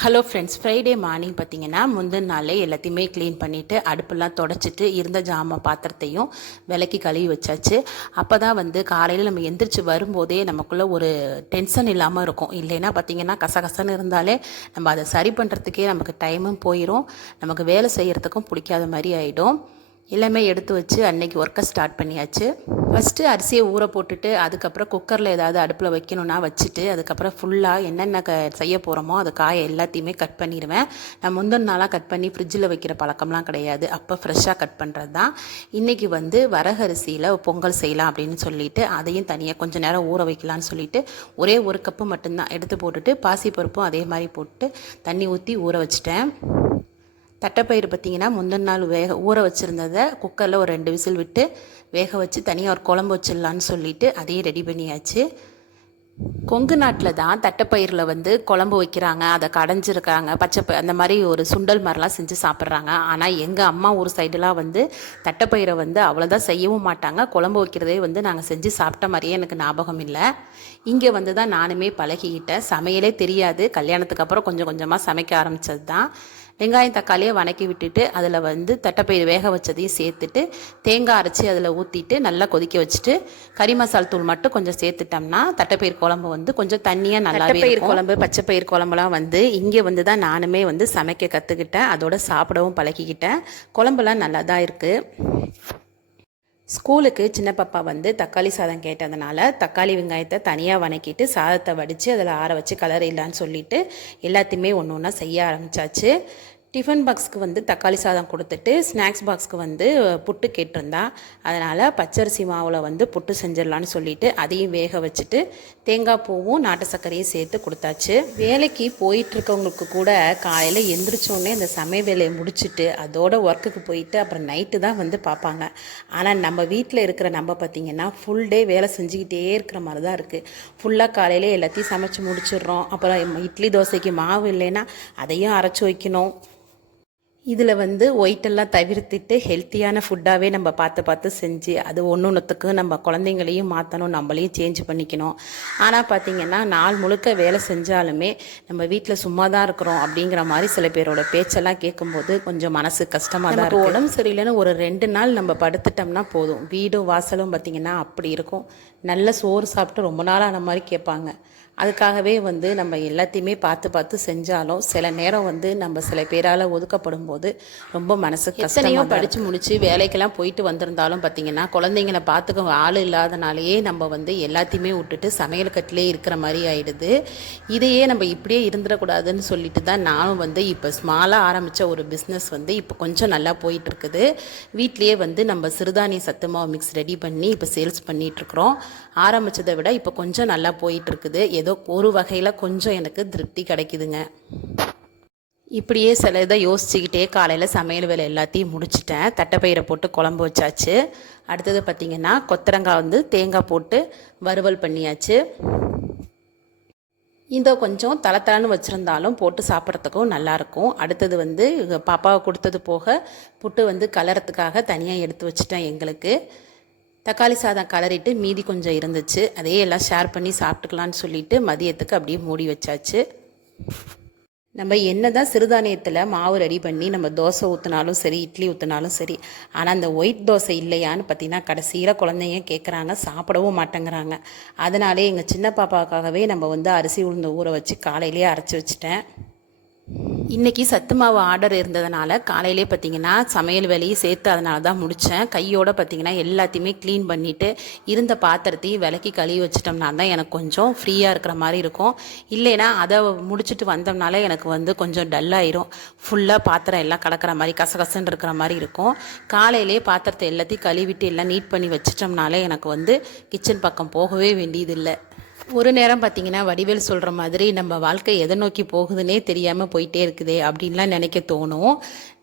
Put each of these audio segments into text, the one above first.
Hello friends Friday morning பார்த்தீங்கன்னா முந்தின நாளே எல்லாத்தையுமே க்ளீன் பண்ணிவிட்டு அடுப்பெல்லாம் தொடச்சிட்டு இருந்த ஜாமான் பாத்திரத்தையும் விலக்கி கழுவி வச்சாச்சு. அப்போ தான் வந்து காலையில் நம்ம எந்திரிச்சு வரும்போதே நமக்குள்ளே ஒரு டென்ஷன் இல்லாமல் இருக்கும். இல்லைன்னா பார்த்தீங்கன்னா கசகசன்னு இருந்தாலே நம்ம அதை சரி பண்ணுறதுக்கே நமக்கு டைமும் போயிடும் நமக்கு வேலை செய்கிறதுக்கும் பிடிக்காத மாதிரி ஆகிடும் எல்லாமே எடுத்து வச்சு அன்னைக்கு ஒர்க்கை ஸ்டார்ட் பண்ணியாச்சு. ஃபஸ்ட்டு அரிசியை ஊற போட்டுட்டு அதுக்கப்புறம் குக்கரில் ஏதாவது அடுப்பில் வைக்கணும்னா வச்சுட்டு அதுக்கப்புறம் ஃபுல்லாக என்னென்ன க செய்ய போகிறோமோ அது காயை எல்லாத்தையுமே கட் பண்ணிடுவேன் நான் முந்தின நாளாக கட் பண்ணி ஃப்ரிட்ஜில் வைக்கிற பழக்கம்லாம் கிடையாது. அப்போ ஃப்ரெஷ்ஷாக கட் பண்ணுறது தான் இன்றைக்கி வந்து வரகரிசியில் பொங்கல் செய்யலாம் அப்படின்னு சொல்லிட்டு அதையும் தனியாக கொஞ்சம் நேரம் ஊற வைக்கலான்னு சொல்லிட்டு ஒரே ஒரு கப்பு மட்டும்தான் எடுத்து போட்டுட்டு பாசிப்பருப்பும் அதே மாதிரி போட்டு தண்ணி ஊற்றி ஊற வச்சிட்டேன். தட்டைப்பயிறு பார்த்திங்கன்னா முந்தின நாள் வேக ஊற வச்சுருந்ததை குக்கரில் ஒரு ரெண்டு விசில் விட்டு வேக வச்சு தனியாக ஒரு குழம்பு வச்சிடலான்னு சொல்லிட்டு அதையும் ரெடி பண்ணியாச்சு. கொங்கு நாட்டில் தான் தட்டைப்பயிரில் வந்து குழம்பு வைக்கிறாங்க அதை கடைஞ்சிருக்காங்க பச்சை அந்த மாதிரி ஒரு சுண்டல் மாதிரிலாம் செஞ்சு சாப்பிட்றாங்க. ஆனால் எங்கள் அம்மா ஊர் சைடுலாம் வந்து தட்டைப்பயிரை வந்து அவ்வளோதான் செய்யவும் மாட்டாங்க. குழம்பு வைக்கிறதே வந்து நாங்கள் செஞ்சு சாப்பிட்ட மாதிரியே எனக்கு ஞாபகம் இல்லை. இங்கே வந்து தான் நானுமே பழகிக்கிட்டேன். சமையலே தெரியாது. கல்யாணத்துக்கு அப்புறம் கொஞ்சம் கொஞ்சமாக சமைக்க ஆரம்பித்தது தான் வெங்காயம் தக்காளியை வணக்கி விட்டுட்டு அதில் வந்து தட்டைப்பயிறு வேக வச்சதையும் சேர்த்துட்டு தேங்காய் அரைச்சி அதில் ஊற்றிட்டு நல்லா கொதிக்க வச்சுட்டு கறி மசால் தூள் மட்டும் கொஞ்சம் சேர்த்துட்டோம்னா தட்டைப்பயிர் குழம்பு வந்து கொஞ்சம் தண்ணியாக நல்லா பயிர் குழம்பு பச்சை பயிர் குழம்புலாம் வந்து இங்கே வந்து தான் நானுமே வந்து சமைக்க கற்றுக்கிட்டேன் அதோட சாப்பிடவும் பழகிக்கிட்டேன். குழம்புலாம் நல்லா தான் இருக்குது ஸ்கூலுக்கு சின்ன பாப்பா வந்து தக்காளி சாதம் கேட்டதுனால தக்காளி வெங்காயத்தை தனியாக வணக்கிட்டு சாதத்தை வடித்து அதில் ஆற வச்சு கலர் இல்லைன்னு சொல்லிட்டு எல்லாத்தையுமே ஒன்று ஒன்றா செய்ய ஆரம்பித்தாச்சு டிஃபன் பாக்ஸ்க்கு வந்து தக்காளி சாதம் கொடுத்துட்டு ஸ்நாக்ஸ் பாக்ஸ்க்கு வந்து புட்டு கேட்டிருந்தா. அதனால் பச்சரிசி மாவில் வந்து புட்டு செஞ்சிடலான்னு சொல்லிட்டு அதையும் வேக வச்சுட்டு தேங்காய் பூவும் நாட்டு சர்க்கரையும் சேர்த்து கொடுத்தாச்சு. வேலைக்கு போயிட்டுருக்கவங்களுக்கு கூட காலையில் எந்திரிச்சோடனே இந்த சமையல் வேலையை முடிச்சுட்டு அதோட ஒர்க்குக்கு போயிட்டு அப்புறம் நைட்டு தான் வந்து பார்ப்பாங்க. ஆனால் நம்ம வீட்டில் இருக்கிற நம்ம பார்த்திங்கன்னா ஃபுல் டே வேலை செஞ்சுக்கிட்டே இருக்கிற மாதிரி தான் இருக்குது ஃபுல்லாக காலையில் எல்லாத்தையும் சமைச்சு முடிச்சிடுறோம். அப்புறம் இட்லி தோசைக்கு மாவு இல்லைன்னா அதையும் அரைச்சி வைக்கணும். இதில் வந்து ஒயிட்டெல்லாம் தவிர்த்துட்டு ஹெல்த்தியான ஃபுட்டாகவே நம்ம பார்த்து பார்த்து செஞ்சு அது ஒன்று ஒன்றுத்துக்கு நம்ம குழந்தைங்களையும் மாற்றணும் நம்மளையும் சேஞ்ச் பண்ணிக்கணும். ஆனால் பார்த்திங்கன்னா நாள் முழுக்க வேலை செஞ்சாலுமே நம்ம வீட்டில் சும்மா தான் இருக்கிறோம் அப்படிங்கிற மாதிரி சில பேரோட பேச்செல்லாம் கேட்கும்போது கொஞ்சம் மனசு கஷ்டமாக தான் இருக்கும் உடம்பு சரியில்லைன்னு ஒரு ரெண்டு நாள் நம்ம படுத்துட்டோம்னா போதும். வீடும் வாசலும் பார்த்திங்கன்னா அப்படி இருக்கும். நல்ல சோறு சாப்பிட்டு ரொம்ப நாள் ஆன மாதிரி கேட்பாங்க. அதுக்காகவே வந்து நம்ம எல்லாத்தையுமே பார்த்து பார்த்து செஞ்சாலும் சில நேரம் வந்து நம்ம சில பேரால் ஒதுக்கப்படும் போது ரொம்ப மனசு கஷ்டனையோ படித்து முடித்து வேலைக்கெல்லாம் போயிட்டு வந்திருந்தாலும் பார்த்திங்கன்னா குழந்தைங்கள பார்த்துக்க ஆள் இல்லாதனாலேயே நம்ம வந்து எல்லாத்தையுமே விட்டுட்டு சமையல் கட்டிலே இருக்கிற மாதிரி ஆயிடுது. இதையே நம்ம இப்படியே இருந்துடக்கூடாதுன்னு சொல்லிட்டு தான் நானும் வந்து இப்போ ஸ்மாலாக ஆரம்பித்த ஒரு பிஸ்னஸ் வந்து இப்போ கொஞ்சம் நல்லா போயிட்டுருக்குது. வீட்லேயே வந்து நம்ம சிறுதானிய சத்து மாவு மிக்ஸ் ரெடி பண்ணி இப்போ சேல்ஸ் பண்ணிகிட்ருக்குறோம் ஆரம்பித்ததை விட இப்போ கொஞ்சம் நல்லா போயிட்டுருக்குது. ஏதோ ஒரு வகையில் கொஞ்சம் எனக்கு திருப்தி கிடைக்குதுங்க. இப்படியே சில இதை யோசிச்சுக்கிட்டே காலையில் சமையல் வேலை எல்லாத்தையும் முடிச்சிட்டேன். தட்டைப்பயிரை போட்டு குழம்பு வச்சாச்சு. அடுத்தது பார்த்திங்கன்னா கொத்தரங்காய் வந்து தேங்காய் போட்டு வறுவல் பண்ணியாச்சு. இந்த கொஞ்சம் தளத்தலன்னு வச்சுருந்தாலும் போட்டு சாப்பிட்றதுக்கும் நல்லாயிருக்கும் அடுத்தது வந்து பாப்பாவை கொடுத்தது போக புட்டு வந்து கலரத்துக்காக தனியாக எடுத்து வச்சுட்டேன் எங்களுக்கு. தக்காளி சாதம் கலரிட்டு மீதி கொஞ்சம் இருந்துச்சு. அதையே எல்லாம் ஷேர் பண்ணி சாப்பிட்டுக்கலான்னு சொல்லிட்டு மதியத்துக்கு அப்படியே மூடி வச்சாச்சு. நம்ம என்ன தான் சிறுதானியத்தில் மாவு ரெடி பண்ணி நம்ம தோசை ஊற்றினாலும் சரி இட்லி ஊற்றினாலும் சரி ஆனால் அந்த ஒயிட் தோசை இல்லையான்னு பார்த்தீங்கன்னா கடைசியில் குழந்தைங்க கேட்குறாங்க சாப்பிடவும் மாட்டேங்கிறாங்க. அதனாலே எங்கள் சின்ன பாப்பாவுக்காகவே நம்ம வந்து அரிசி உளுந்த ஊற வச்சு காலையிலேயே அரைச்சி வச்சுட்டேன். இன்றைக்கி சத்து மாவு ஆர்டர் இருந்ததுனால காலையிலே பார்த்தீங்கன்னா சமையல் வேலையும் சேர்த்து அதனால தான் முடித்தேன் கையோடு பார்த்தீங்கன்னா எல்லாத்தையுமே க்ளீன் பண்ணிவிட்டு இருந்த பாத்திரத்தையும் விலக்கி கழுவி வச்சிட்டோம்னா தான் எனக்கு கொஞ்சம் ஃப்ரீயாக இருக்கிற மாதிரி இருக்கும். இல்லைன்னா அதை முடிச்சுட்டு வந்தோம்னாலே எனக்கு வந்து கொஞ்சம் டல்லாயிரும் ஃபுல்லாக பாத்திரம் எல்லாம் கிடக்கிற மாதிரி கசகசன்னு இருக்கிற மாதிரி இருக்கும். காலையிலே பாத்திரத்தை எல்லாத்தையும் கழுவிட்டு எல்லாம் நீட் பண்ணி வச்சிட்டோம்னாலே எனக்கு வந்து கிச்சன் பக்கம் போகவே வேண்டியதில்லை. ஒரு நேரம் பார்த்தீங்கன்னா வடிவேல் சொல்கிற மாதிரி நம்ம வாழ்க்கை எதை நோக்கி போகுதுன்னே தெரியாமல் போயிட்டே இருக்குதே அப்படின்லாம் நினைக்க தோணும்.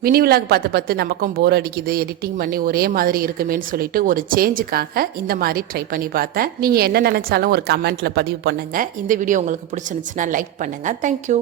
மினி விலாக் பார்த்து பார்த்து நமக்கும் போர் அடிக்குது. எடிட்டிங் பண்ணி ஒரே மாதிரி இருக்குமேன்னு சொல்லிட்டு ஒரு சேஞ்சுக்காக இந்த மாதிரி ட்ரை பண்ணி பார்த்தேன். நீங்கள் என்ன நினச்சாலும் ஒரு கமெண்ட்டில் பதிவு பண்ணுங்கள் இந்த வீடியோ உங்களுக்கு பிடிச்சிருந்துச்சுன்னா லைக் பண்ணுங்கள் தேங்க்யூ